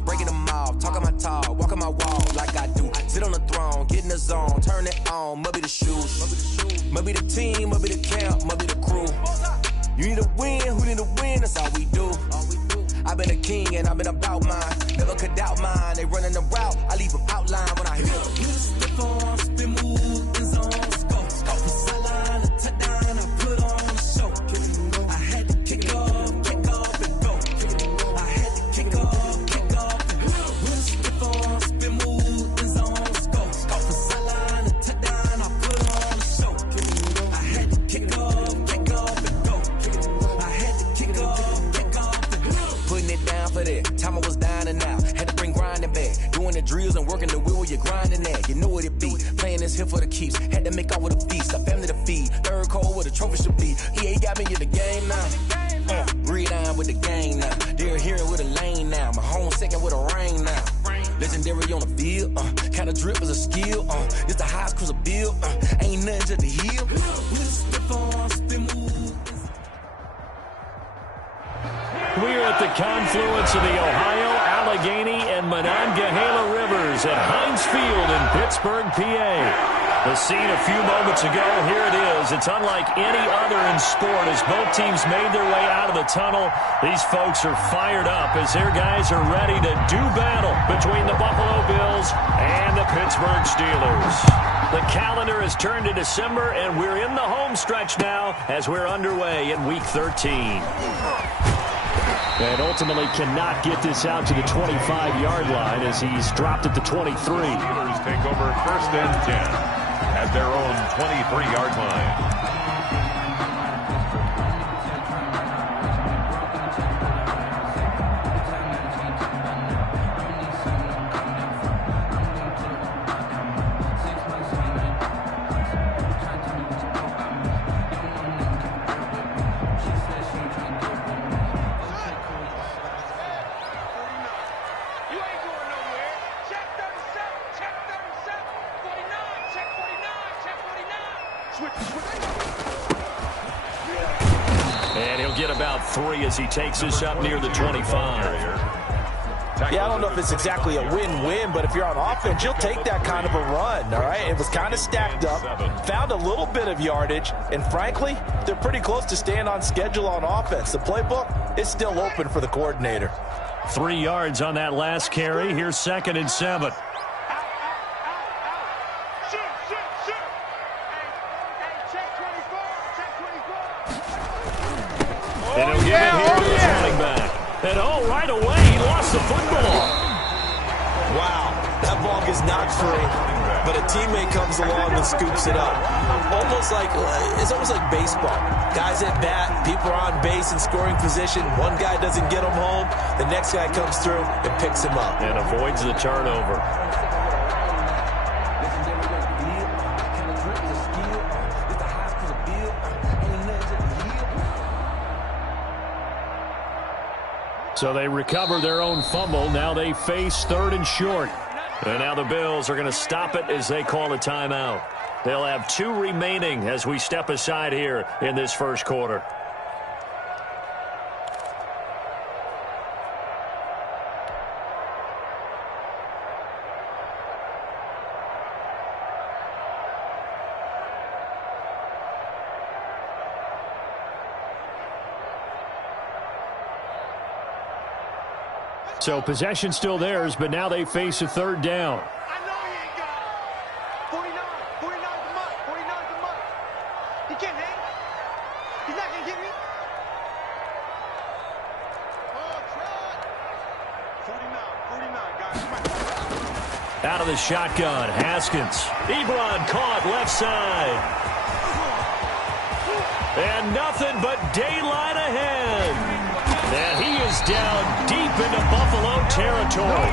ball, breaking them off, talking my talk, walking my wall like I do. Sit on the throne, get in the zone, turn it on, must be the shoes, must be the team, must be the camp, must be the crew. You need to win, who need to win, that's all we do. I've been a king and I've been about mine, never could doubt mine. They running the route, I leave them outline when I hear them. Spin on, spin move, in zone, let's go. From sideline to touchdown, I put on a show. I had to kick off and go. I had to kick off and go. Spin on, spin move, in zone, let's go. From sideline to touchdown, I put on a show. I had to kick off and go. I had to kick off and go. Putting it down for that. Time I was down and out. Had to bring grinding back. Doing the drills and working the wheel where you're grinding at. You know what it be. Playing this here for the keeps. Had to make off with a feast. A family to feed. Third cold where the trophy should be. EA got me in the game now. Breathe down with the gang now. They're here with a lane now. My home second with a rain now. Legendary on the field. Kinda drip is a skill. It's the highest cruiser bill. Ain't nothing to the heel. We're at the confluence of the Ohio, Allegheny, and Monongahela Rivers at Heinz Field in Pittsburgh, PA. The scene a few moments ago, here it is. It's unlike any other in sport as both teams made their way out of the tunnel. These folks are fired up as their guys are ready to do battle between the Buffalo Bills and the Pittsburgh Steelers. The calendar has turned to December, and we're in the home stretch now as we're underway in Week 13. And ultimately cannot get this out to the 25-yard line as he's dropped at the 23. Steelers take over 1st and 10 at their own 23-yard line. And he'll get about 3 as he takes this up near the 25. Yeah, I don't know if it's exactly a win-win, but if you're on offense, you'll take that kind of a run, all right? It was kind of stacked up, found a little bit of yardage, and frankly, they're pretty close to staying on schedule on offense. The playbook is still open for the coordinator. 3 yards on that last carry. Here's 2nd and 7. And he'll give it here to his running back. And right away, he lost the football. Wow, that ball gets knocked free, but a teammate comes along and scoops it up. It's almost like baseball. Guys at bat, people are on base in scoring position. One guy doesn't get him home, the next guy comes through and picks him up. And avoids the turnover. So they recover their own fumble. Now they face 3rd and short. And now the Bills are going to stop it as they call a timeout. They'll have 2 remaining as we step aside here in this first quarter. So possession still theirs, but now they face a 3rd down. I know he ain't got it. 49 the month. 49 the month. He can't hang. He's not going to get me. Oh, try. 49, guys. Out of the shotgun, Haskins. Ebron caught left side. And nothing but daylight ahead. And he is down deep into Buffalo territory.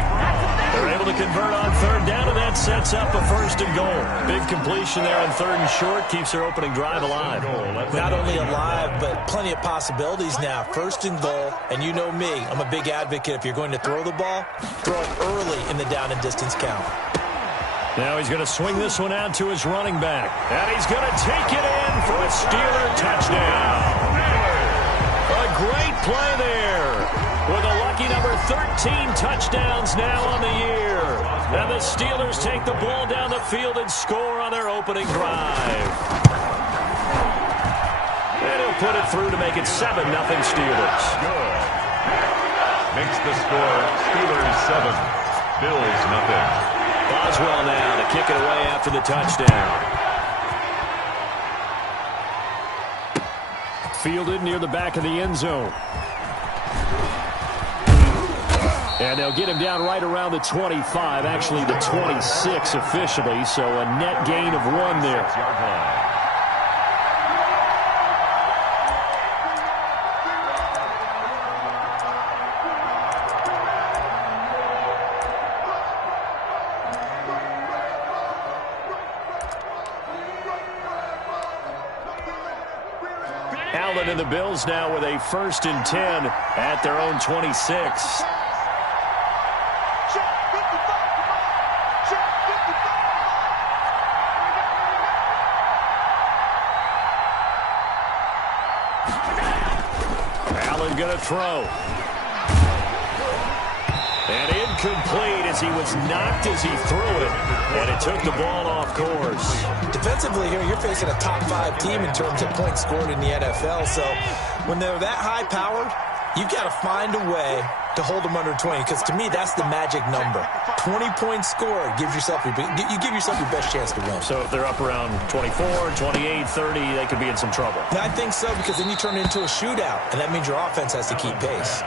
They're able to convert on 3rd down, and that sets up a 1st and goal. Big completion there on 3rd and short keeps their opening drive alive. Not only alive, but plenty of possibilities now. 1st and goal, and you know me, I'm a big advocate. If you're going to throw the ball, throw it early in the down and distance count. Now he's going to swing this one out to his running back. And he's going to take it in for a Steeler touchdown. A great play there with a lucky number 13 touchdowns now on the year. And the Steelers take the ball down the field and score on their opening drive. And he'll put it through to make it 7-0 Steelers. Good. Makes the score Steelers 7, Bills nothing. Boswell now to kick it away after the touchdown. Fielded near the back of the end zone. And they'll get him down right around the 25, actually the 26 officially, so a net gain of 1 there. Allen and the Bills now with a 1st and 10 at their own 26. Allen going to throw. And incomplete as he was knocked as he threw it. And it took the ball off course. Defensively here, you're facing a top 5 team in terms of points scored in the NFL. So when they're that high-powered, you've got to find a way to hold them under 20. Because to me, that's the magic number. 20 points scored gives yourself you give yourself your best chance to win. So if they're up around 24, 28, 30, they could be in some trouble. I think so, because then you turn it into a shootout, and that means your offense has to keep pace.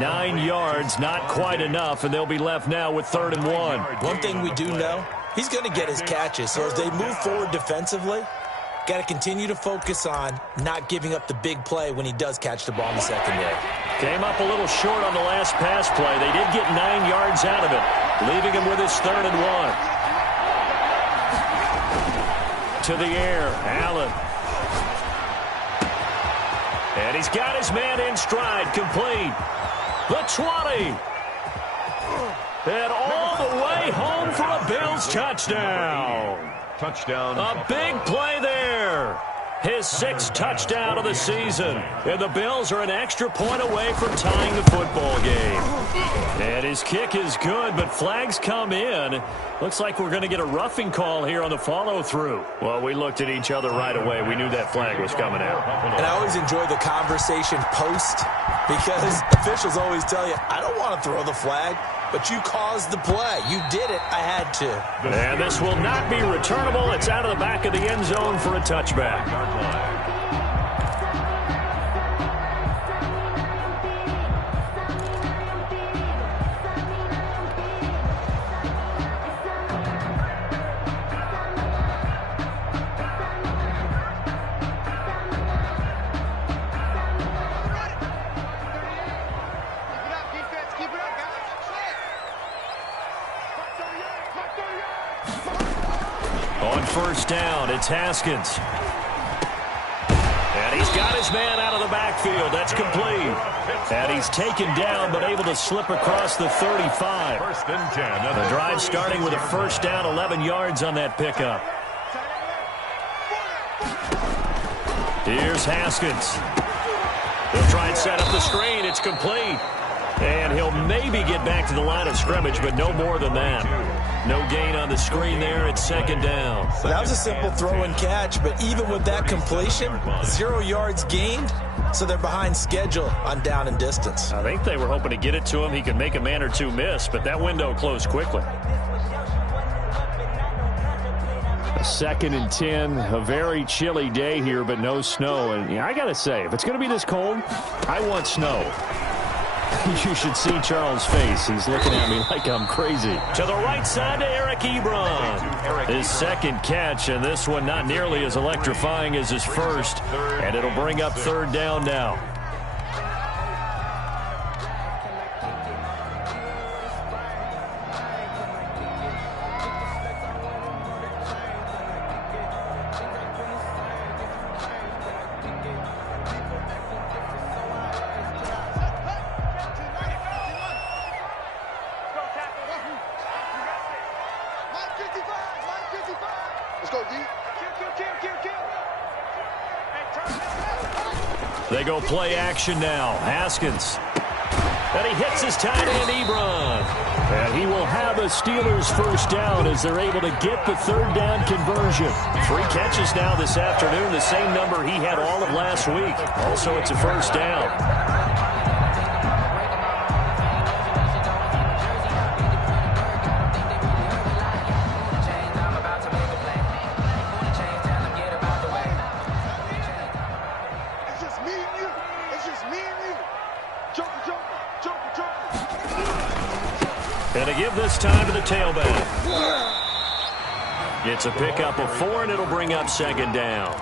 9 yards, not quite enough, and they'll be left now with 3rd and 1. One thing we do know, he's going to get his catches. So as they move forward defensively, got to continue to focus on not giving up the big play when he does catch the ball in the secondary. Came up a little short on the last pass play. They did get 9 yards out of it, leaving him with his 3rd and 1. To the air, Allen. And he's got his man in stride, complete. The 20. And all the way home for a Bills touchdown. Touchdown. A big play there. His 6th touchdown of the season. And the Bills are an extra point away from tying the football game. And his kick is good, but flags come in. Looks like we're going to get a roughing call here on the follow-through. Well, we looked at each other right away. We knew that flag was coming out. And I always enjoy the conversation post, because officials always tell you, I don't want to throw the flag, but you caused the play. You did it. I had to. And this will not be returnable. It's out of the back of the end zone for a touchback. On 1st down, it's Haskins. And he's got his man out of the backfield. That's complete. And he's taken down, but able to slip across the 35. 1st and 10. The drive starting with a 1st down, 11 yards on that pickup. Here's Haskins. He'll try and set up the screen. It's complete. And he'll maybe get back to the line of scrimmage, but no more than that. No gain on the screen there. It's 2nd down. That was a simple throw and catch, but even with that completion, 0 yards gained, so they're behind schedule on down and distance. I think they were hoping to get it to him. He could make a man or two miss, but that window closed quickly. 2nd and 10, a very chilly day here, but no snow. And I got to say, if it's going to be this cold, I want snow. You should see Charles' face. He's looking at me like I'm crazy. To the right side to Eric Ebron. His 2nd catch, and this one not nearly as electrifying as his 1st. And it'll bring up 3rd down now. They go play action now. Haskins. And he hits his tight end, Ebron. And he will have a Steelers first down as they're able to get the third down conversion. 3 catches now this afternoon, the same number he had all of last week. Also, it's a first down. And to give this time to the tailback. It's a pickup of 4, and it'll bring up second down.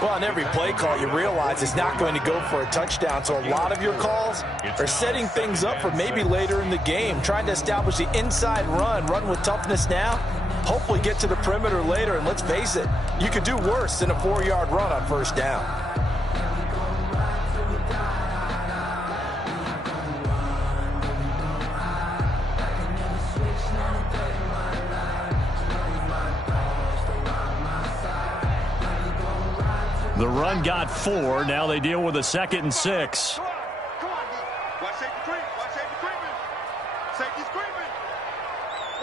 Well, on every play call, you realize it's not going to go for a touchdown. So a lot of your calls are setting things up for maybe later in the game, trying to establish the inside run with toughness now, hopefully get to the perimeter later. And let's face it, you could do worse than a 4-yard run on first down. The run got 4. Now they deal with a 2nd and 6. Come on, watch safety creep. Watch safety creeping. Safety's creeping.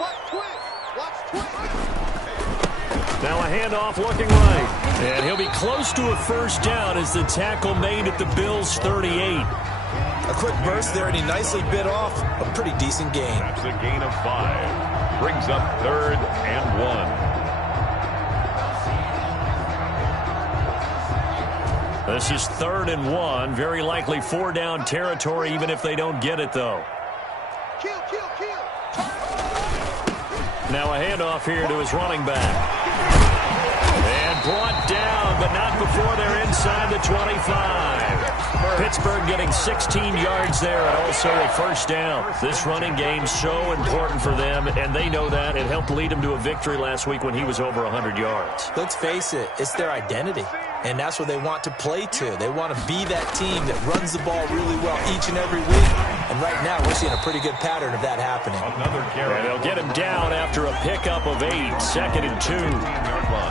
Watch twist. Watch twist. Now a handoff looking right. And he'll be close to a first down as the tackle made at the Bills' 38. A quick burst there, and he nicely bit off a pretty decent gain. That's a gain of 5. Brings up 3rd and 1. This is 3rd and 1. Very likely 4-down territory, even if they don't get it, though. Kill. Now a handoff here to his running back. And brought down, but not before they're inside the 25. Pittsburgh getting 16 yards there and also a first down. This running game so important for them, and they know that. It helped lead them to a victory last week when he was over 100 yards. Let's face it, it's their identity, and that's what they want to play to. They want to be that team that runs the ball really well each and every week, and right now we're seeing a pretty good pattern of that happening. Another carry. And they'll get him down after a pickup of 8, 2nd and 2.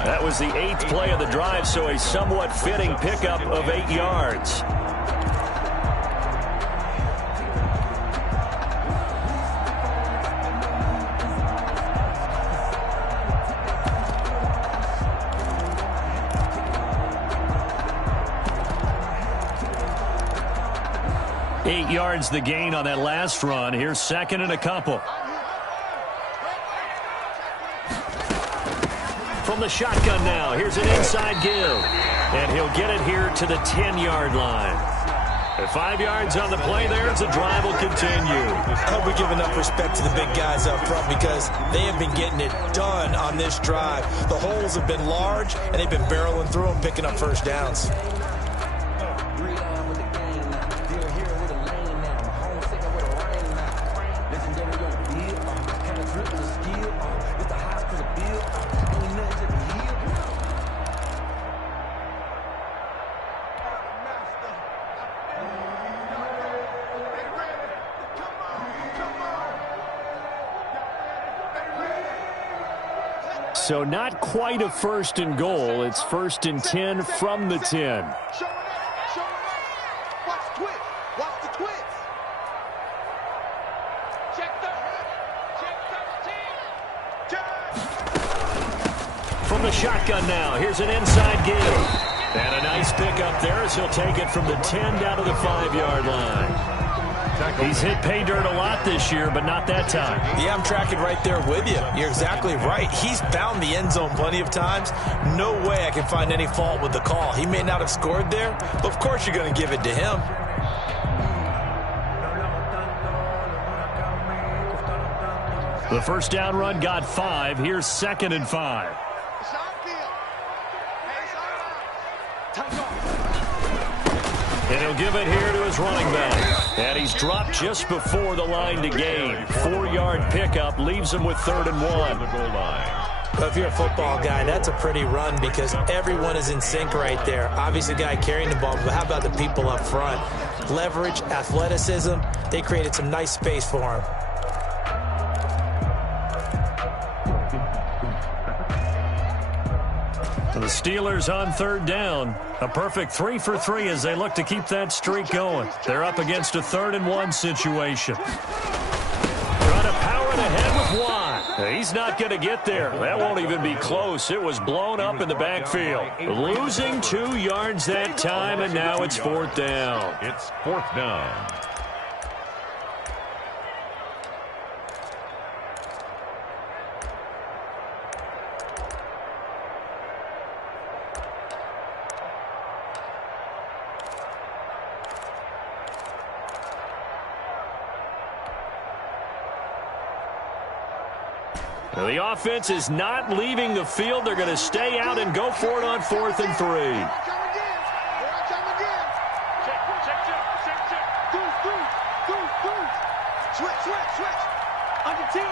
That was the 8th play of the drive, so a somewhat fitting pickup of 8 yards. Eight yards the gain on that last run. Here's 2nd and a couple. From the shotgun now, here's an inside give. And he'll get it here to the 10-yard line. At 5 yards on the play there, the drive will continue. I hope we give enough respect to the big guys up front because they have been getting it done on this drive. The holes have been large, and they've been barreling through them, picking up first downs. So not quite a 1st and goal. It's 1st and 10 from the 10. Show it up. Watch twist. Watch the twist. Check 13. From the shotgun now, here's an inside give. And a nice pickup there as he'll take it from the 10 down to the 5-yard line. He's hit pay dirt a lot this year, but not that time. Yeah, I'm tracking right there with you. You're exactly right. He's found the end zone plenty of times. No way I can find any fault with the call. He may not have scored there, but of course you're going to give it to him. The first down run got 5. Here's 2nd and 5. And he'll give it here to his running back. And he's dropped just before the line to gain. 4-yard pickup leaves him with 3rd and 1. The goal line. Well, if you're a football guy, that's a pretty run because everyone is in sync right there. Obviously, the guy carrying the ball, but how about the people up front? Leverage, athleticism, they created some nice space for him. The Steelers on 3rd down. A perfect 3 for 3 as they look to keep that streak going. They're up against a 3rd and 1 situation. Trying to power it ahead with Watt. He's not going to get there. That won't even be close. It was blown up in the backfield. Losing 2 yards that time, and now it's 4th down. It's 4th down. The offense is not leaving the field. They're going to stay out and go for it on 4th and 3. Switch. Under 10.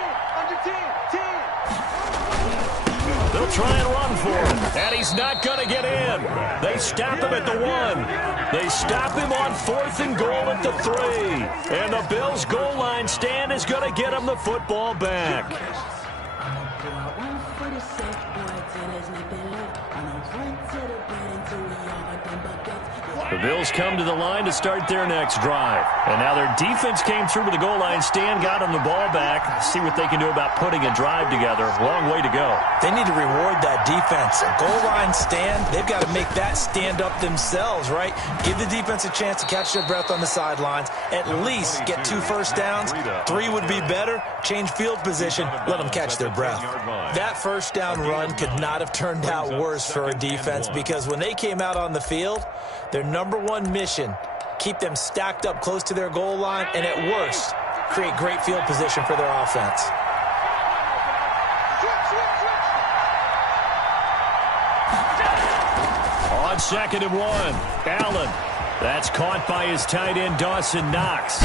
They'll try and run for him, and he's not going to get in. They stop him at the 1. They stop him on 4th and goal at the 3. And the Bills' goal line stand is going to get him the football back. The Bills come to the line to start their next drive. And now their defense came through to the goal line stand, got them the ball back. See what they can do about putting a drive together. Long way to go. They need to reward that defense. A goal line stand, they've got to make that stand up themselves, right? Give the defense a chance to catch their breath on the sidelines. At least get 2 first downs. 3 would be better. Change field position. Let them catch their breath. That first down run could not have turned out worse for a defense, because when they came out on the field, their #1 mission, keep them stacked up close to their goal line, and at worst, create great field position for their offense. On 2nd and 1, Allen. That's caught by his tight end, Dawson Knox.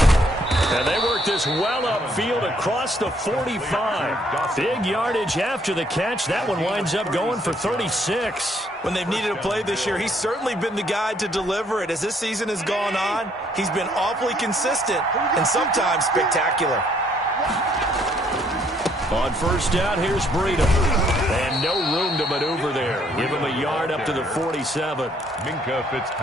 And they work this well upfield across the 45. Big yardage after the catch. That one winds up going for 36. When they've needed a play this year, he's certainly been the guy to deliver it. As this season has gone on, he's been awfully consistent and sometimes spectacular. On 1st down, here's Breida. And no room to maneuver there. Give him a yard up to the 47.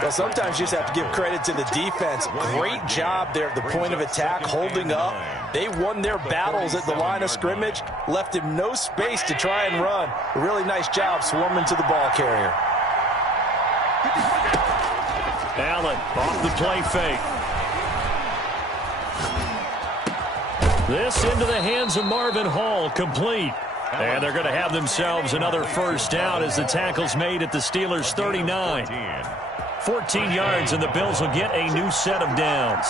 Well, sometimes you just have to give credit to the defense. Great job there at the point of attack, holding up. They won their battles at the line of scrimmage, left him no space to try and run. A really nice job swarming to the ball carrier. Allen off the play fake. This into the hands of Marvin Hall, complete. And they're going to have themselves another first down as the tackle's made at the Steelers' 39. 14 yards, and the Bills will get a new set of downs.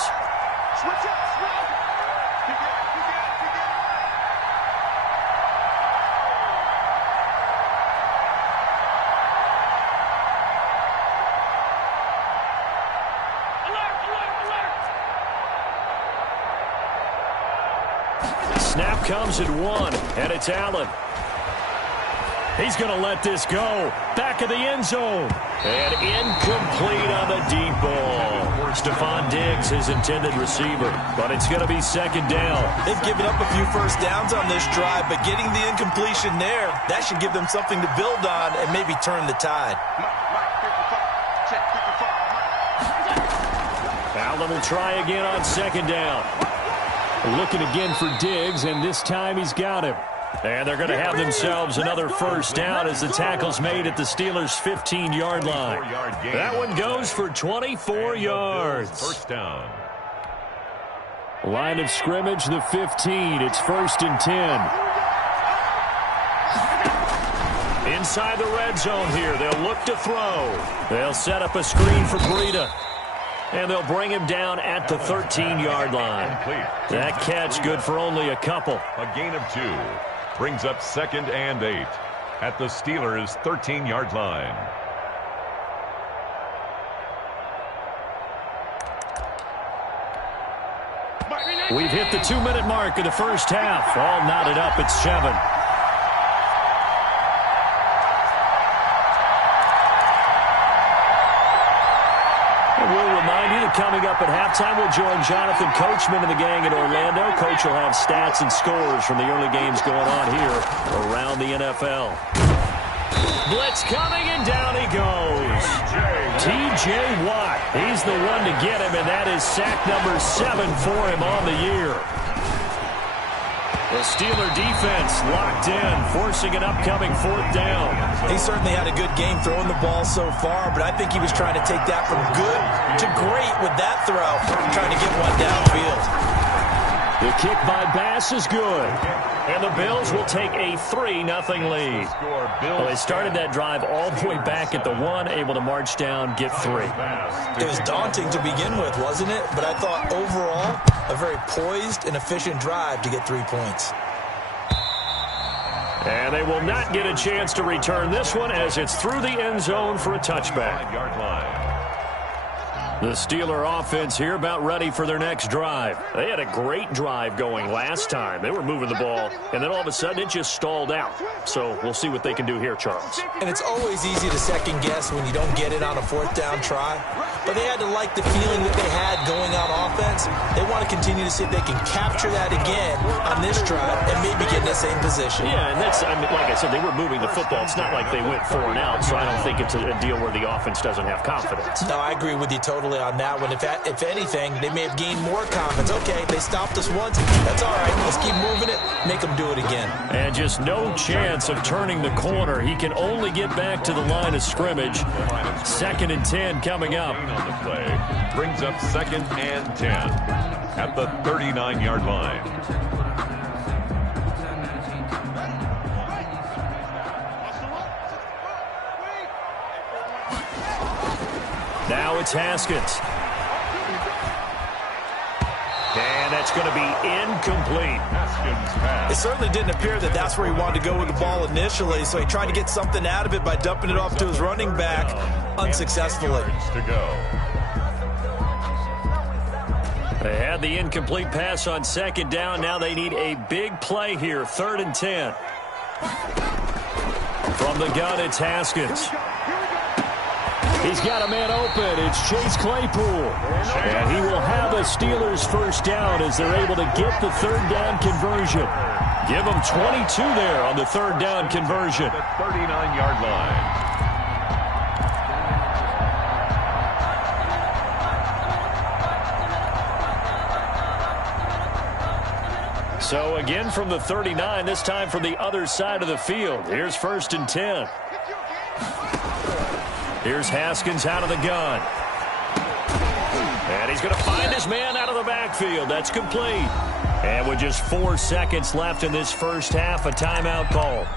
Snap comes at 1, and it's Allen. He's going to let this go. Back of the end zone. And incomplete on the deep ball. Stephon Diggs, his intended receiver. But it's going to be 2nd down. They've given up a few first downs on this drive, but getting the incompletion there, that should give them something to build on and maybe turn the tide. Allen will try again on 2nd down. Looking again for Diggs, and this time he's got him. And they're going to have themselves another first down as the tackle's made at the Steelers' 15-yard line. That one goes for 24 yards. First down. Line of scrimmage, the 15. It's 1st and 10. Inside the red zone here. They'll look to throw. They'll set up a screen for Breida. And they'll bring him down at the 13-yard line. That catch good for only a couple. A gain of 2. Brings up 2nd and 8 at the Steelers' 13-yard line. We've hit the 2-minute mark of the first half. All knotted up at 7. Coming up at halftime, we'll join Jonathan Coachman and the gang in Orlando. Coach will have stats and scores from the early games going on here around the NFL. Blitz coming, and down he goes. T.J. Watt, he's the one to get him, and that is sack number 7 for him on the year. The Steeler defense locked in, forcing an upcoming 4th down. He certainly had a good game throwing the ball so far, but I think he was trying to take that from good to great with that throw, trying to get one downfield. The kick by Bass is good. And the Bills will take a 3-0 lead. Well, they started that drive all the way back at the 1, able to march down, get 3. It was daunting to begin with, wasn't it? But I thought overall, a very poised and efficient drive to get 3 points. And they will not get a chance to return this one as it's through the end zone for a touchback. The Steeler offense here about ready for their next drive. They had a great drive going last time. They were moving the ball, and then all of a sudden it just stalled out. So we'll see what they can do here, Charles. And it's always easy to second guess when you don't get it on a 4th down try. But they had to like the feeling that they had going on offense. They want to continue to see if they can capture that again on this drive and maybe get in the same position. Yeah, and that's, I mean, like I said, they were moving the football. It's not like they went 4 and out, so I don't think it's a deal where the offense doesn't have confidence. No, I agree with you totally on that one. If anything, they may have gained more confidence. Okay, they stopped us once. That's all right. Let's keep moving it. Make them do it again. And just no chance of turning the corner. He can only get back to the line of scrimmage. 2nd and 10 coming up. On the play brings up 2nd and 10 at the 39-yard line. Now it's Haskins. And that's going to be incomplete. It certainly didn't appear that that's where he wanted to go with the ball initially, so he tried to get something out of it by dumping it off to his running back unsuccessfully. They had the incomplete pass on 2nd down. Now they need a big play here. 3rd and 10. From the gun, it's Haskins. He's got a man open. It's Chase Claypool. And he will have a Steelers 1st down as they're able to get the 3rd down conversion. Give them 22 there on the 3rd down conversion. The 39-yard line. So again from the 39, this time from the other side of the field. Here's 1st and 10. Here's Haskins out of the gun. And he's going to find his man out of the backfield. That's complete. And with just 4 seconds left in this first half, a timeout call.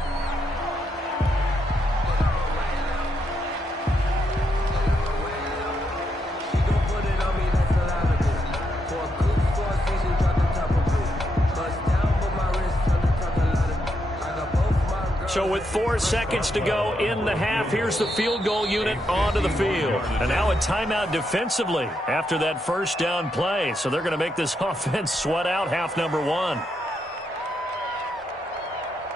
So with 4 seconds to go in the half, here's the field goal unit onto the field. And now a timeout defensively after that 1st down play. So they're going to make this offense sweat out half number 1.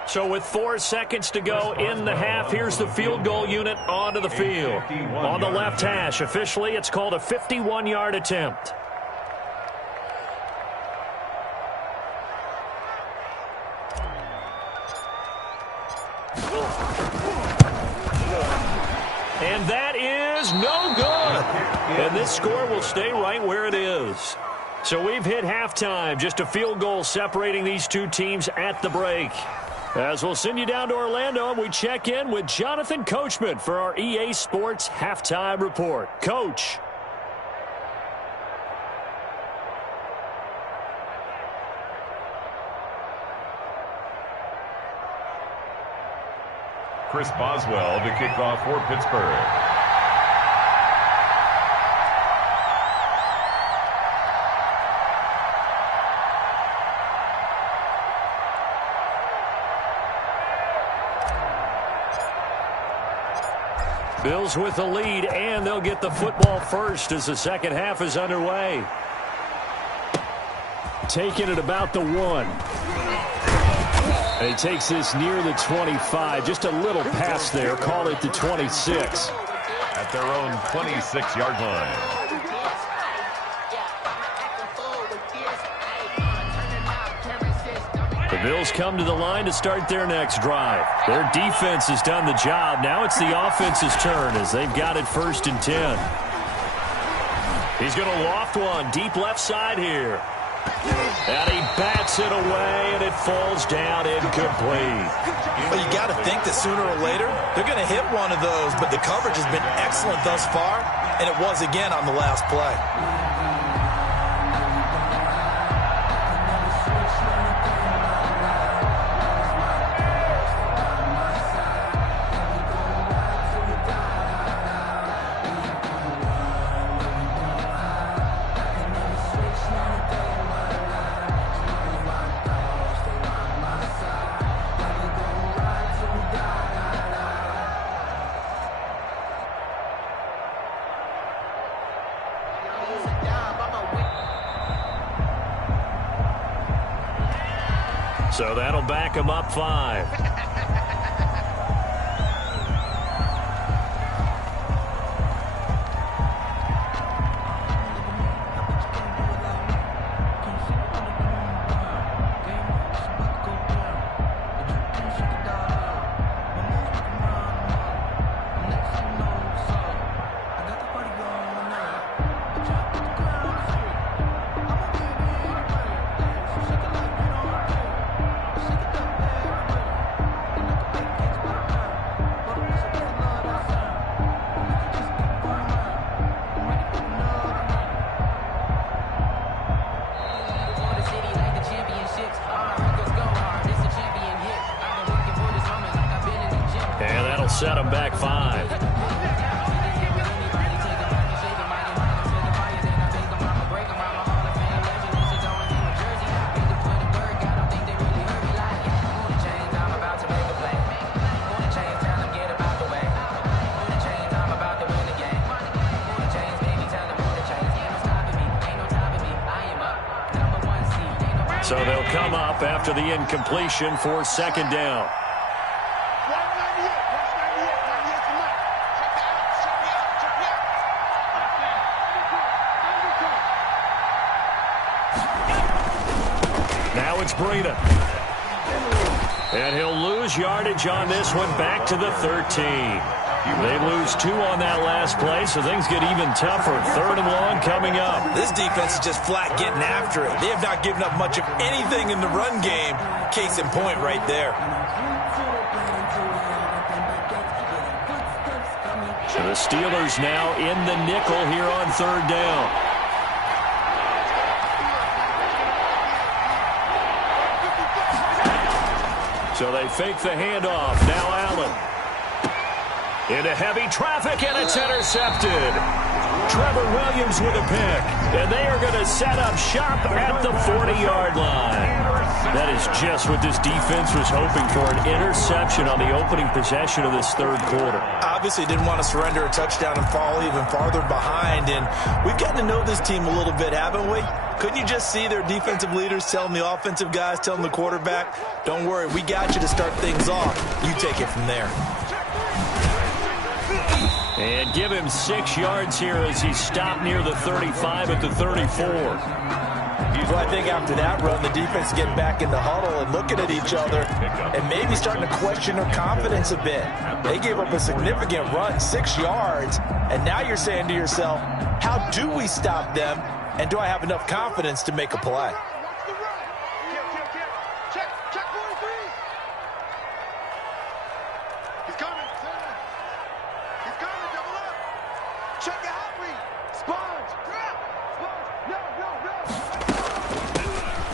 So with 4 seconds to go in the half, here's the field goal unit onto the field. On the left hash, officially it's called a 51-yard attempt. And that is no good. And this score will stay right where it is. So we've hit halftime. Just a field goal separating these two teams at the break. As we'll send you down to Orlando, we check in with Jonathan Coachman for our EA Sports Halftime Report. Coach. Chris Boswell to kick off for Pittsburgh. Bills with the lead, and they'll get the football first as the second half is underway. Taking it about the 1. And he takes this near the 25. Just a little pass there. Call it the 26. At their own 26-yard line. The Bills come to the line to start their next drive. Their defense has done the job. Now it's the offense's turn as they've got it 1st and 10. He's going to loft one deep left side here. And he bats it away, and it falls down incomplete. Well, you got to think that sooner or later they're going to hit one of those, but the coverage has been excellent thus far, and it was again on the last play. So that'll back him up 5. Set him back 5. So they'll come up after the incompletion for 2nd down. Now it's Breida. And he'll lose yardage on this one back to the 13. They lose 2 on that last play, so things get even tougher. 3rd and long coming up. This defense is just flat getting after it. They have not given up much of anything in the run game. Case in point right there. So the Steelers now in the nickel here on 3rd down. So they fake the handoff. Now Allen. Into heavy traffic, and it's intercepted. Trevor Williams with a pick. And they are going to set up shop at the 40-yard line. That is just what this defense was hoping for, an interception on the opening possession of this 3rd quarter. Obviously didn't want to surrender a touchdown and fall even farther behind. And we've gotten to know this team a little bit, haven't we? Couldn't you just see their defensive leaders telling the offensive guys, telling the quarterback, don't worry, we got you to start things off. You take it from there. And give him 6 yards here as he stopped near the 35 at the 34. Well, I think after that run, the defense getting back in the huddle and looking at each other and maybe starting to question their confidence a bit. They gave up a significant run, 6 yards, and now you're saying to yourself, how do we stop them, and do I have enough confidence to make a play?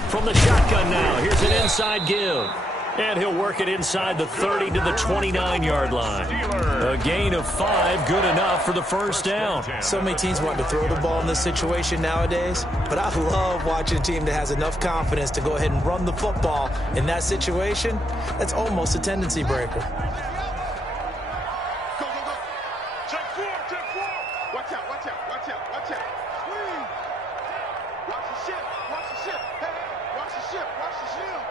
From the shotgun now, here's an inside give. And he'll work it inside the 30 to the 29-yard line. A gain of 5, good enough for the 1st down. So many teams want to throw the ball in this situation nowadays, but I love watching a team that has enough confidence to go ahead and run the football. In that situation, that's almost a tendency breaker. Go, go, go. Check 4, check 4. Watch out, watch out, watch out, watch out. Swing. Watch the ship, watch the ship. Hey, hey, watch the ship, watch the ship.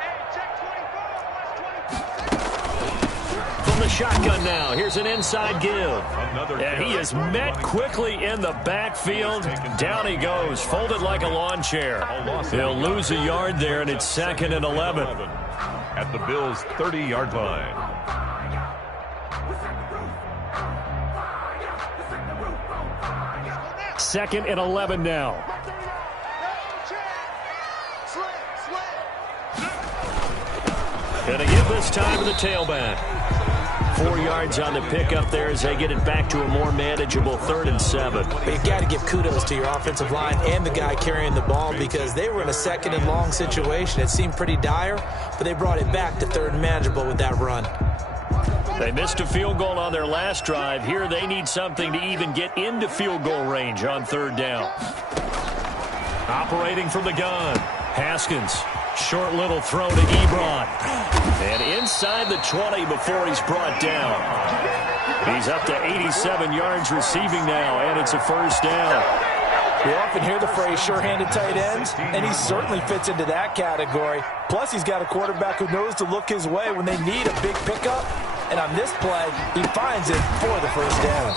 Hey, check 24, watch 24. From the shotgun now. Here's an inside give. And he is met quickly in the backfield. Down he goes, folded like a lawn chair. He'll lose a yard there, and it's 2nd and 11. At the Bills' 30-yard line. Second and 11 now. Gonna give this time to the tailback. 4 yards on the pickup there as they get it back to a more manageable 3rd and 7. But you've got to give kudos to your offensive line and the guy carrying the ball because they were in a 2nd and long situation. It seemed pretty dire, but they brought it back to 3rd and manageable with that run. They missed a field goal on their last drive. Here they need something to even get into field goal range on 3rd down. Operating from the gun, Haskins. Short little throw to Ebron. And inside the 20 before he's brought down. He's up to 87 yards receiving now, and it's a 1st down. We often hear the phrase sure-handed tight ends, and he certainly fits into that category. Plus, he's got a quarterback who knows to look his way when they need a big pickup. And on this play, he finds it for the 1st down.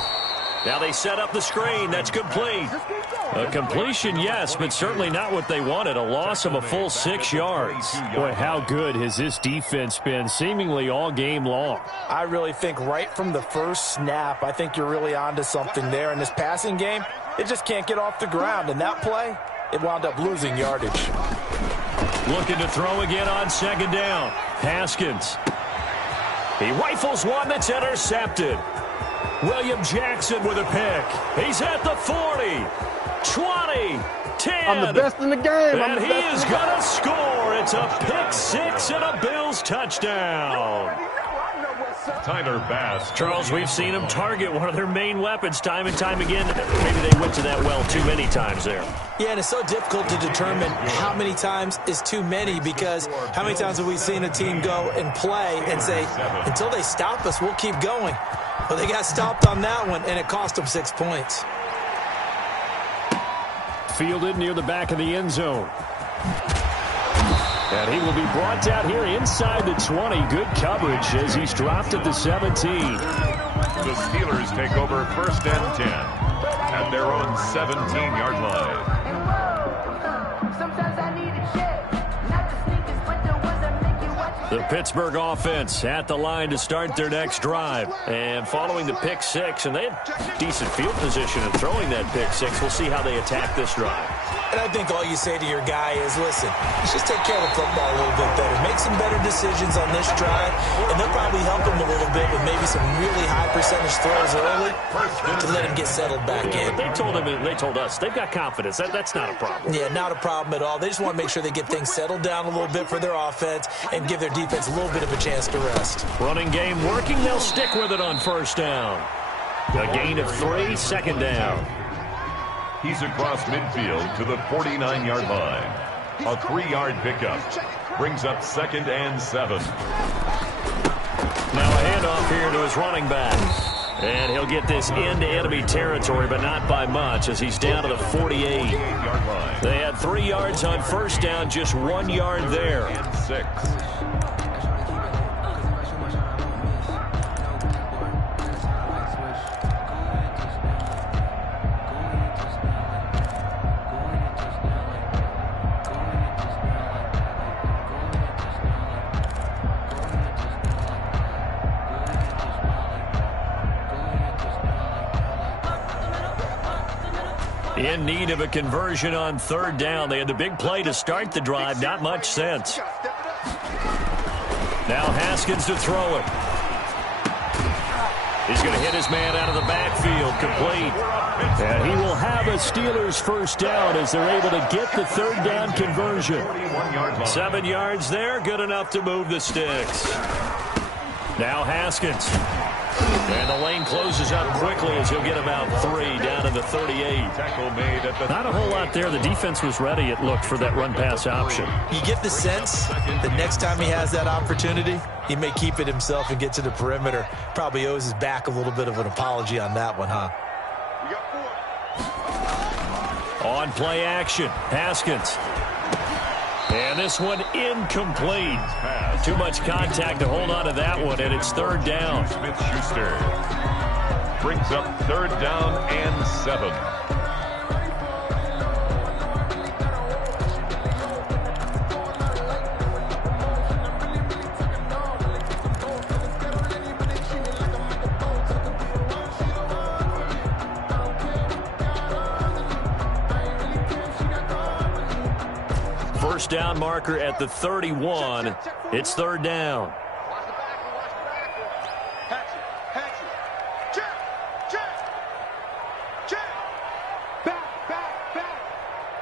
Now they set up the screen. That's complete. A completion, yes, but certainly not what they wanted. A loss of a full 6 yards. Boy, how good has this defense been seemingly all game long? I really think right from the first snap, I think you're really onto something there. In this passing game, it just can't get off the ground. And that play, it wound up losing yardage. Looking to throw again on 2nd down. Haskins. He rifles one that's intercepted. William Jackson with a pick. He's at the 40, 20, 10. I'm the best in the game. And he is going to score. It's a pick 6 and a Bills touchdown. Tyler Bass. Charles, we've seen him target one of their main weapons time and time again. Maybe they went to that well too many times there. Yeah, and it's so difficult to determine how many times is too many because how many times have we seen a team go and play and say, until they stop us, we'll keep going. Well, they got stopped on that one, and it cost them 6 points. Fielded near the back of the end zone. And he will be brought down here inside the 20. Good coverage as he's dropped at the 17. The Steelers take over 1st and 10 at their own 17-yard line. The Pittsburgh offense at the line to start their next drive. And following the pick 6, and they had decent field position in throwing that pick 6. We'll see how they attack this drive. And I think all you say to your guy is, listen, let's just take care of the football a little bit better. Make some better decisions on this drive, and they'll probably help him a little bit with maybe some really high percentage throws early to let him get settled back in. But they told us they've got confidence. That's not a problem. Yeah, not a problem at all. They just want to make sure they get things settled down a little bit for their offense and give their defense a little bit of a chance to rest. Running game working. They'll stick with it on 1st down. A gain of 3, 2nd down. He's across midfield to the 49-yard line. A 3-yard pickup brings up 2nd and 7. Now a handoff here to his running back. And he'll get this into enemy territory, but not by much as he's down to the 48. They had 3 yards on 1st down, just 1 yard there. 6. In need of a conversion on 3rd down. They had the big play to start the drive. Not much sense. Now Haskins to throw it. He's going to hit his man out of the backfield. Complete. And he will have a Steelers 1st down as they're able to get the 3rd down conversion. 7 yards there. Good enough to move the sticks. Now Haskins. And the lane closes up quickly as he'll get about 3 down to the 38. Not a whole lot there. The defense was ready, it looked, for that run-pass option. You get the sense that next time he has that opportunity, he may keep it himself and get to the perimeter. Probably owes his back a little bit of an apology on that one, huh? On play action, Haskins. And this one incomplete. Too much contact to hold on to that one, and it's third down. Smith-Schuster brings up third down and 7. First down marker at the 31. It's third down. Watch the back.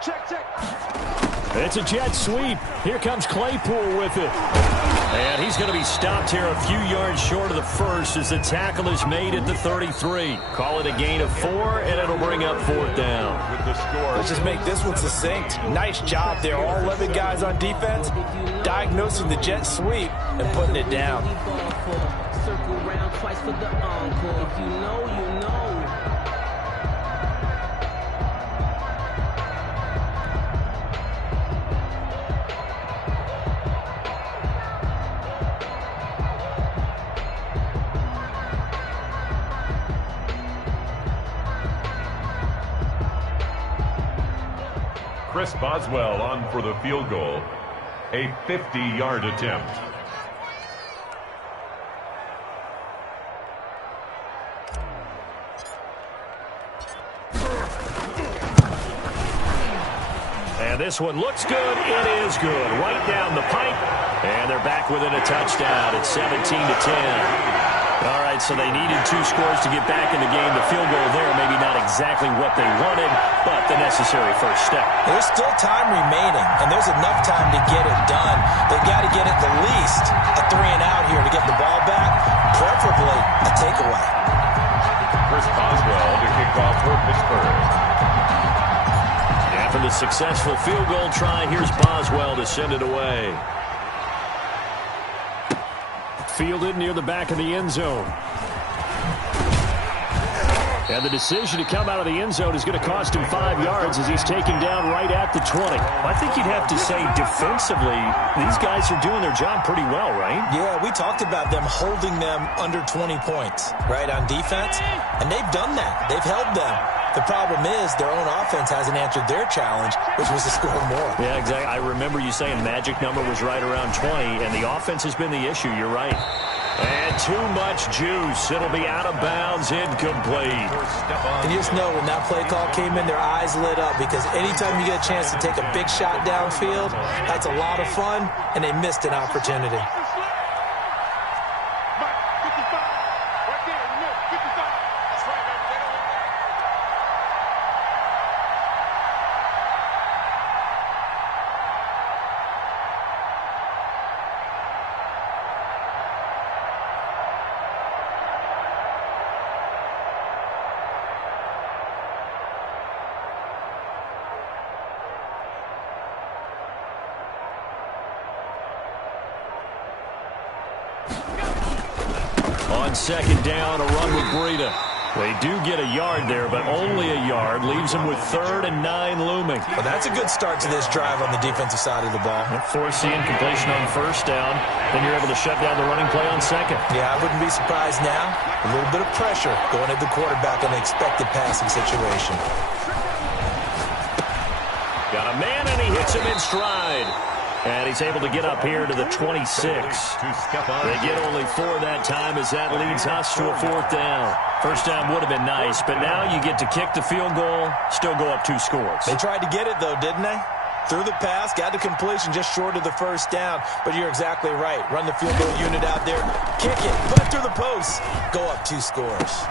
Check. It's a jet sweep. Here comes Claypool with it. And he's going to be stopped here a few yards short of the first as the tackle is made at the 33. Call it a gain of 4, and it'll bring up fourth down. With the score. Let's just make this one succinct. Nice job there. All 11 guys on defense diagnosing the jet sweep and putting it down. Circle round twice for the encore. If you know, you know. Chris Boswell on for the field goal. A 50-yard attempt. And this one looks good. It is good. Right down the pipe. And they're back within a touchdown. It's 17-10. All right, so they needed 2 scores to get back in the game. The field goal there, maybe not exactly what they wanted, but the necessary first step. There's still time remaining, and there's enough time to get it done. They've got to get at the least a 3-and-out here to get the ball back, preferably a takeaway. Chris Boswell to kick off for Pittsburgh. After the successful field goal try, here's Boswell to send it away. Fielded near the back of the end zone. And the decision to come out of the end zone is going to cost him 5 yards as he's taken down right at the 20. I think you'd have to say defensively, these guys are doing their job pretty well, right? Yeah, we talked about them holding them under 20 points, right, on defense. And they've done that. They've held them. The problem is their own offense hasn't answered their challenge, which was to score more. Yeah, exactly. I remember you saying magic number was right around 20, and the offense has been the issue. You're right. And too much juice. It'll be out of bounds, incomplete. And you just know when that play call came in, their eyes lit up because anytime you get a chance to take a big shot downfield, that's a lot of fun, and they missed an opportunity. On second down, a run with Breida. They do get a yard there, but only a yard. Leaves them with 3rd and 9 looming. Well, that's a good start to this drive on the defensive side of the ball. Force the incompletion on first down. Then you're able to shut down the running play on second. Yeah, I wouldn't be surprised now. A little bit of pressure going at the quarterback in an expected passing situation. Got a man, and he hits him in stride. And he's able to get up here to the 26. They get only 4 that time as that leads us to a 4th down. First down would have been nice, but now you get to kick the field goal, still go up 2 scores. They tried to get it, though, didn't they? Threw the pass, got the completion just short of the first down, but you're exactly right. Run the field goal unit out there, kick it, put it through the post, go up 2 scores.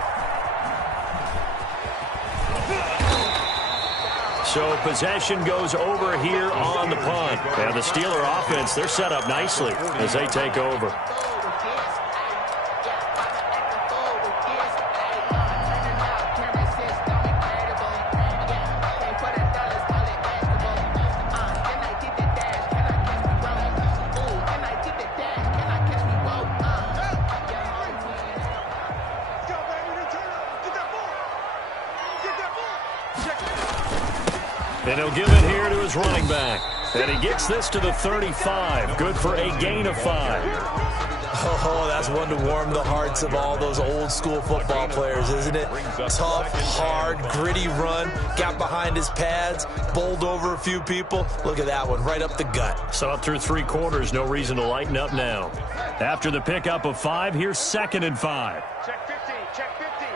So possession goes over here on the punt. And the Steeler offense, they're set up nicely as they take over. And he'll give it here to his running back. And he gets this to the 35. Good for a gain of 5. Oh, that's one to warm the hearts of all those old school football players, isn't it? Tough, hard, gritty run, got behind his pads, bowled over a few people. Look at that one, right up the gut. So through 3 quarters, no reason to lighten up now. After the pickup of 5, here's 2nd and 5. Check 50, check 50.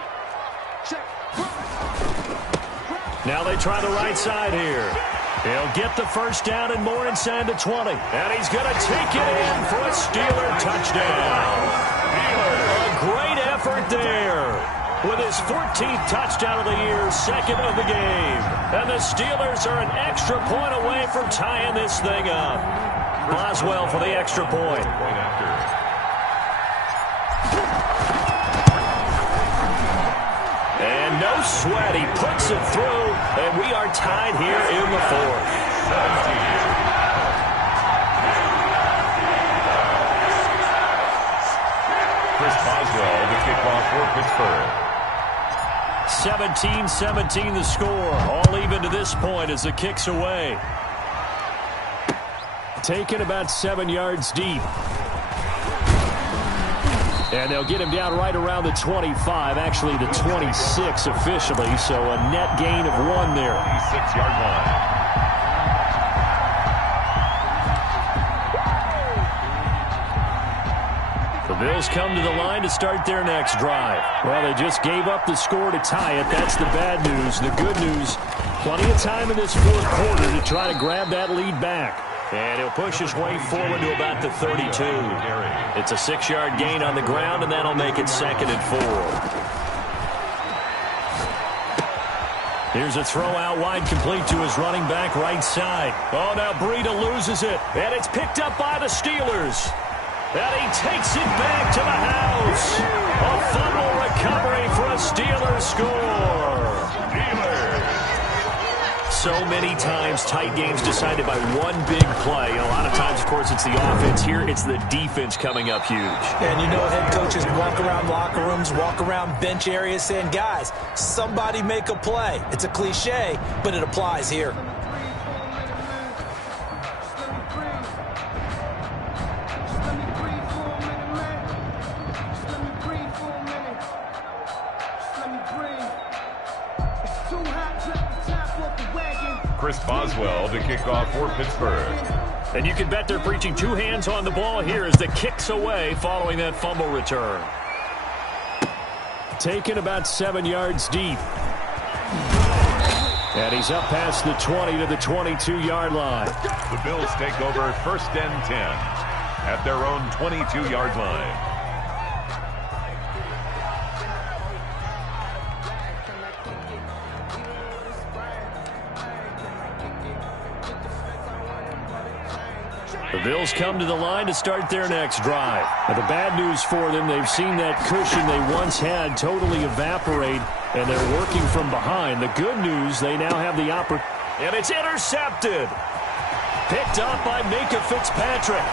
Check. Now they try the right side here. He'll get the first down and more inside the 20. And he's going to take it in for a Steeler touchdown. A great effort there. With his 14th touchdown of the year, 2nd of the game. And the Steelers are an extra point away from tying this thing up. Boswell for the extra point. And no sweat, he puts it through, and we are tied here in the 4th. Chris Boswell, the kickoff for Pittsburgh. 17-17 the score, all even to this point as the kick's away. Taken about 7 yards deep. And they'll get him down right around the 25, actually the 26 officially, so a net gain of 1 there. 26-yard line. The Bills come to the line to start their next drive. Well, they just gave up the score to tie it. That's the bad news. The good news, plenty of time in this 4th quarter to try to grab that lead back. And he'll push his way forward to about the 32. It's a 6-yard gain on the ground, and that'll make it 2nd and 4. Here's a throw out wide, complete to his running back right side. Oh, now Breida loses it, and it's picked up by the Steelers. And he takes it back to the house. A fumble recovery for a Steelers score. So many times tight games decided by one big play. And a lot of times, of course, it's the offense. Here, it's the defense coming up huge. And you know head coaches walk around locker rooms, walk around bench areas saying, guys, somebody make a play. It's a cliche, but it applies here. Chris Boswell, the kickoff for Pittsburgh. And you can bet they're preaching 2 hands on the ball here as the kick's away following that fumble return. Taken about 7 yards deep. And he's up past the 20 to the 22-yard line. The Bills take over 1st and 10 at their own 22-yard line. The Bills come to the line to start their next drive. Now, the bad news for them, they've seen that cushion they once had totally evaporate, and they're working from behind. The good news, they now have the opportunity. And it's intercepted. Picked up by Minka Fitzpatrick.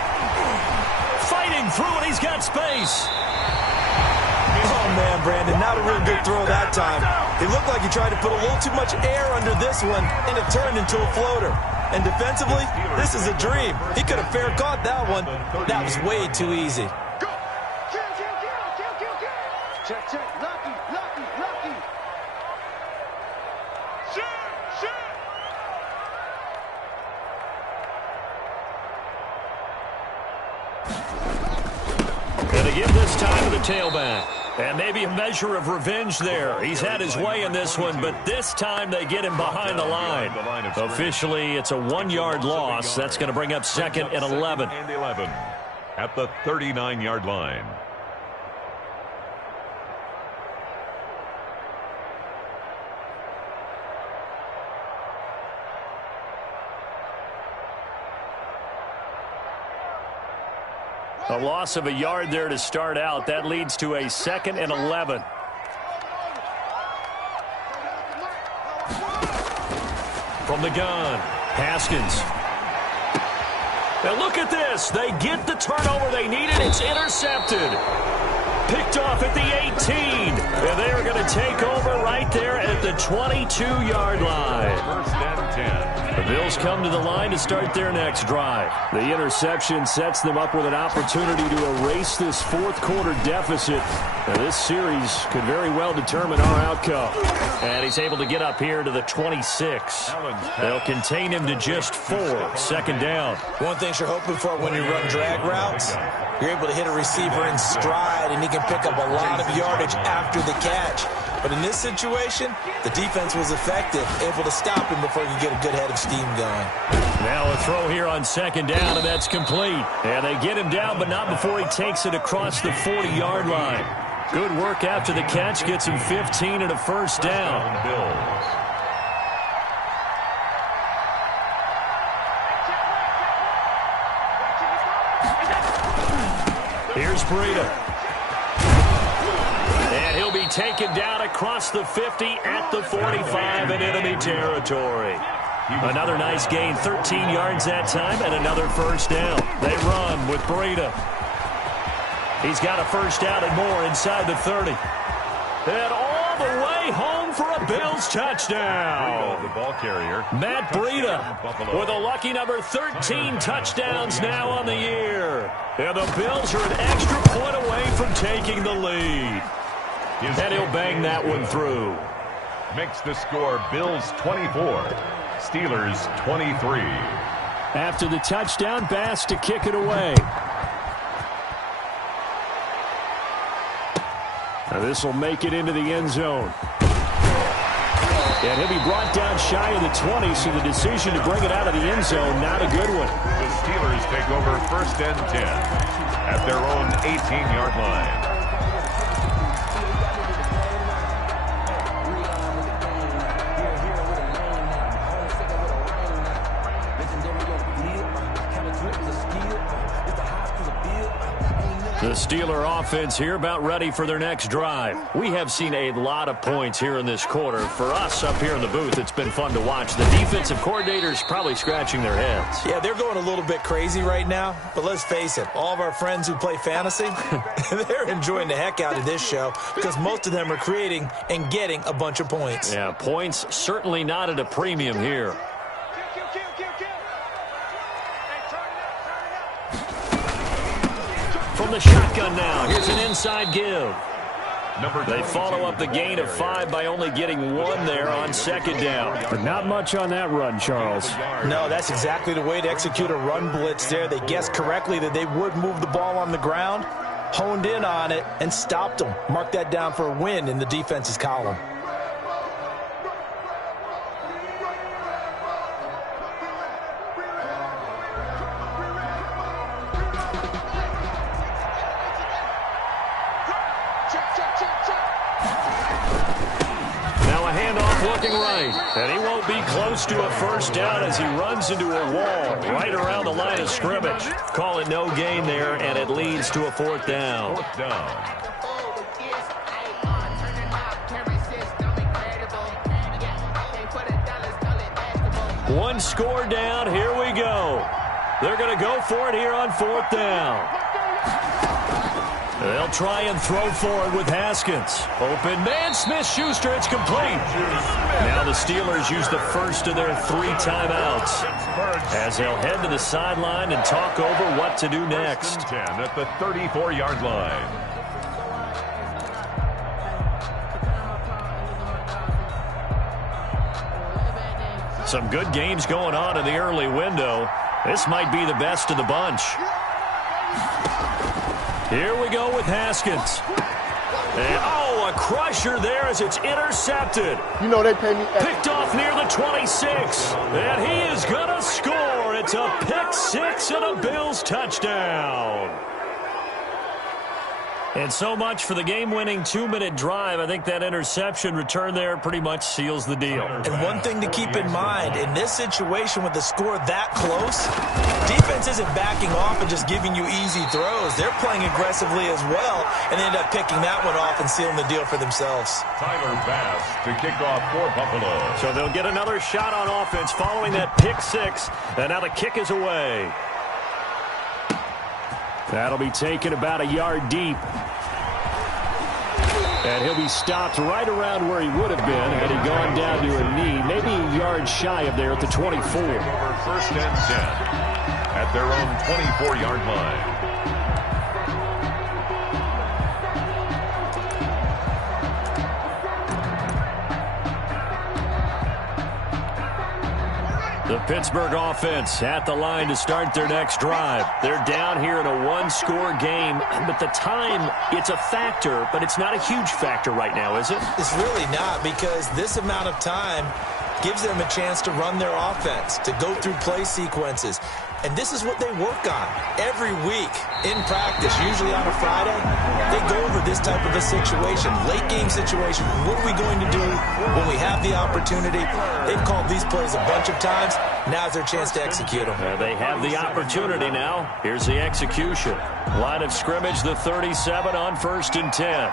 Fighting through, and he's got space. Oh, man, Brandon, not a real good throw that time. It looked like he tried to put a little too much air under this one, and it turned into a floater. And defensively, this is a dream. He could have fair caught that one. That was way too easy. Go! Check, check. Lucky, lucky, lucky. Shoot! And again this time to the tailback. And maybe a measure of revenge there. He's had his way in this one, but this time they get him behind the line. Officially, it's a 1-yard loss. That's going to bring up 2nd and 11. And 11 at the 39-yard line. A loss of a yard there to start out. That leads to a 2nd and 11. From the gun, Haskins. Now look at this. They get the turnover they needed. It's intercepted. Picked off at the 18. And they are going to take over right there at the 22-yard line. 1st and 10. The Bills come to the line to start their next drive. The interception sets them up with an opportunity to erase this fourth-quarter deficit. Now, this series could very well determine our outcome. And he's able to get up here to the 26. They'll contain him to just 4. Second down. One thing you're hoping for when you run drag routes, you're able to hit a receiver in stride, and he can pick up a lot of yardage after the catch. But in this situation, the defense was effective, able to stop him before he could get a good head of steam going. Now a throw here on second down, and that's complete. And they get him down, but not before he takes it across the 40-yard line. Good work after the catch, gets him 15 and a first down. Here's Breida. And he'll be taken down across the 50 at the 45 in enemy territory. Another nice gain, 13 yards that time, and another first down. They run with Breida. He's got a first down and more inside the 30. And all the way home for a Bills touchdown. The ball carrier, Matt Breida, with a lucky number 13 touchdowns now on the year. And the Bills are an extra point away from taking the lead. And he'll bang that one through. Makes the score Bills 24, Steelers 23. After the touchdown, Bass to kick it away. Now this will make it into the end zone. And he'll be brought down shy of the 20, so the decision to bring it out of the end zone, not a good one. The Steelers take over first and 10 at their own 18-yard line. The Steeler offense here about ready for their next drive. We have seen a lot of points here in this quarter. For us up here in the booth, it's been fun to watch. The defensive coordinators probably scratching their heads. Yeah, they're going a little bit crazy right now. But let's face it, all of our friends who play fantasy, they're enjoying the heck out of this show because most of them are creating and getting a bunch of points. Yeah, points certainly not at a premium here. From the shotgun now, here's an inside give. They follow up the gain of 5 by only getting 1 there on second down. But not much on that run, Charles. No, that's exactly the way to execute a run blitz there. They guessed correctly that they would move the ball on the ground, honed in on it, and stopped them. Mark that down for a win in the defense's column. Looking right, and he won't be close to a first down as he runs into a wall right around the line of scrimmage. Call it no gain there, and it leads to a fourth down. Fourth down. One score down, here we go. They're going to go for it here on fourth down. They'll try and throw forward with Haskins. Open man, Smith-Schuster, it's complete. Now the Steelers use the first of their 3 timeouts as they'll head to the sideline and talk over what to do next. 10 at the 34-yard line. Some good games going on in the early window. This might be the best of the bunch. Here we go with Haskins. And, a crusher there as it's intercepted. You know they pay me. Picked off near the 26. And he is going to score. It's a pick 6 and a Bills touchdown. And so much for the game-winning 2-minute drive. I think that interception return there pretty much seals the deal. And one thing to keep in mind, in this situation with the score that close, defense isn't backing off and just giving you easy throws. They're playing aggressively as well, and they end up picking that one off and sealing the deal for themselves. Tyler Bass to kick off for Buffalo. So they'll get another shot on offense following that pick 6, and now the kick is away. That'll be taken about a yard deep. And he'll be stopped right around where he would have been had he gone down to a knee, maybe a yard shy of there at the 24. Over 1st and 10 at their own 24-yard line. The Pittsburgh offense at the line to start their next drive. They're down here in a one-score game, but the time, it's a factor, but it's not a huge factor right now, is it? It's really not, because this amount of time gives them a chance to run their offense, to go through play sequences. And this is what they work on every week in practice, usually on a Friday. They go over this type of a situation, late game situation. What are we going to do when we have the opportunity? They've called these plays a bunch of times. Now's their chance to execute them. They have the opportunity now. Here's the execution. Line of scrimmage, the 37 on 1st and 10.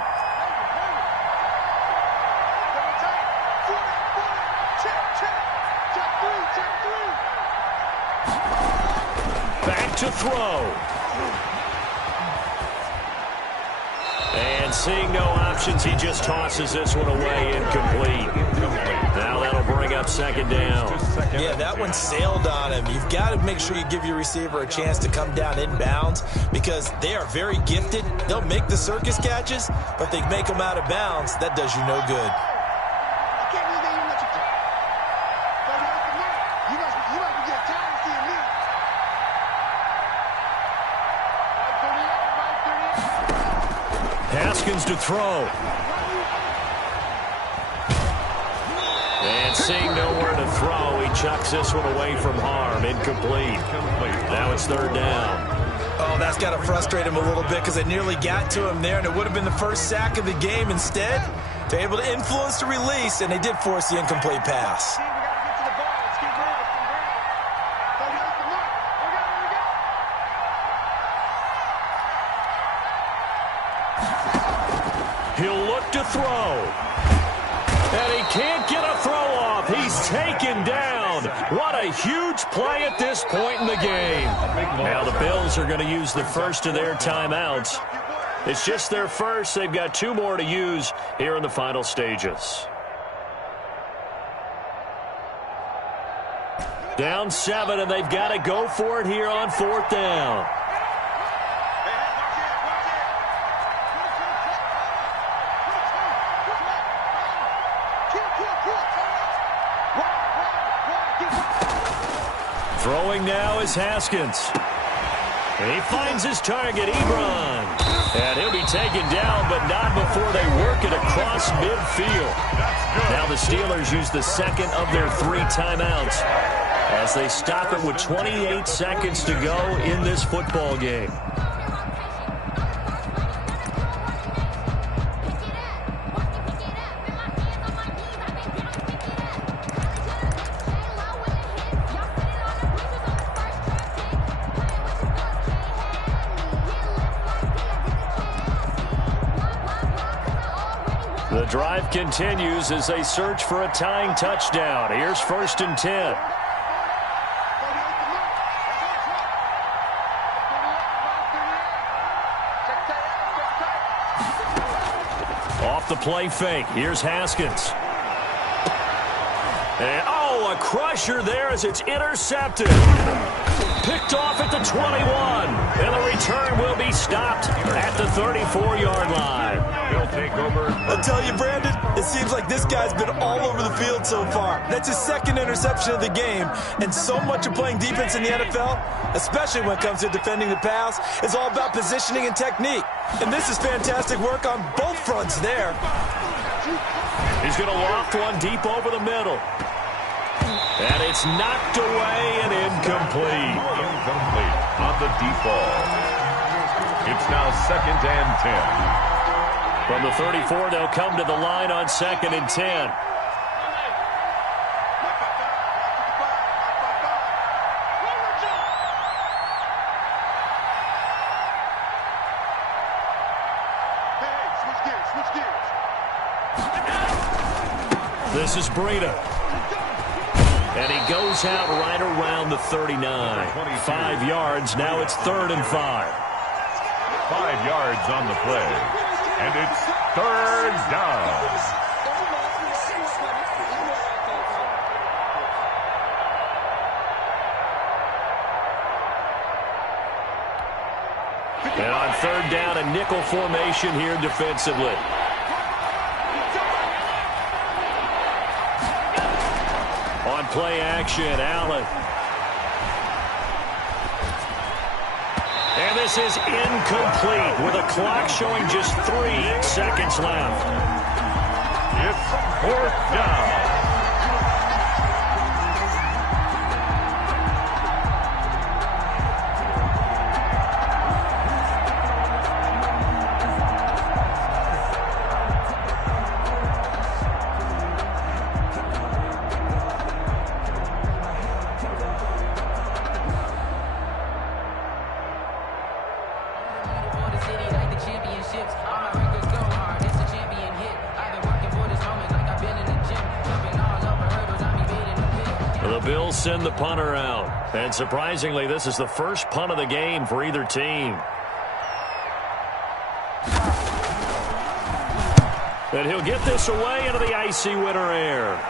To throw. And seeing no options, he just tosses this one away, incomplete. Now that'll bring up 2nd down. Yeah, that one sailed on him. You've got to make sure you give your receiver a chance to come down inbounds, because they are very gifted. They'll make the circus catches, but if they make them out of bounds, that does you no good. Haskins to throw. And seeing nowhere to throw, he chucks this one away from harm. Incomplete. Now it's 3rd down. Oh, that's got to frustrate him a little bit, because they nearly got to him there, and it would have been the first sack of the game. Instead, they're able to influence the release, and they did force the incomplete pass. He'll look to throw. And he can't get a throw off. He's taken down. What a huge play at this point in the game. Now the Bills are going to use the first of their timeouts. It's just their first. They've got 2 more to use here in the final stages. Down 7, and they've got to go for it here on 4th down. Throwing now is Haskins. And he finds his target, Ebron. And he'll be taken down, but not before they work it across midfield. Now the Steelers use the 2nd of their 3 timeouts as they stop it with 28 seconds to go in this football game. The drive continues as they search for a tying touchdown. Here's 1st and 10. Off the play fake. Here's Haskins. And, oh, a crusher there as it's intercepted. Picked off at the 21. And the return will be stopped at the 34-yard line. He'll take over. I'll tell you, Brandon, it seems like this guy's been all over the field so far. That's his 2nd interception of the game. And so much of playing defense in the NFL, especially when it comes to defending the pass, is all about positioning and technique. And this is fantastic work on both fronts there. He's going to loft one deep over the middle. And it's knocked away and incomplete. Incomplete on the deep ball. It's now 2nd and 10. From the 34, they'll come to the line on 2nd and 10. This is Breida. And he goes out right around the 39. 5 yards. Now it's 3rd and 5. 5 yards on the play. And it's third down. And on third down, a nickel formation here defensively. On play action, Allen. And this is incomplete with a clock showing just 3 seconds left. It's fourth down. The Bills send the punter out. And surprisingly, this is the first punt of the game for either team. And he'll get this away into the icy winter air.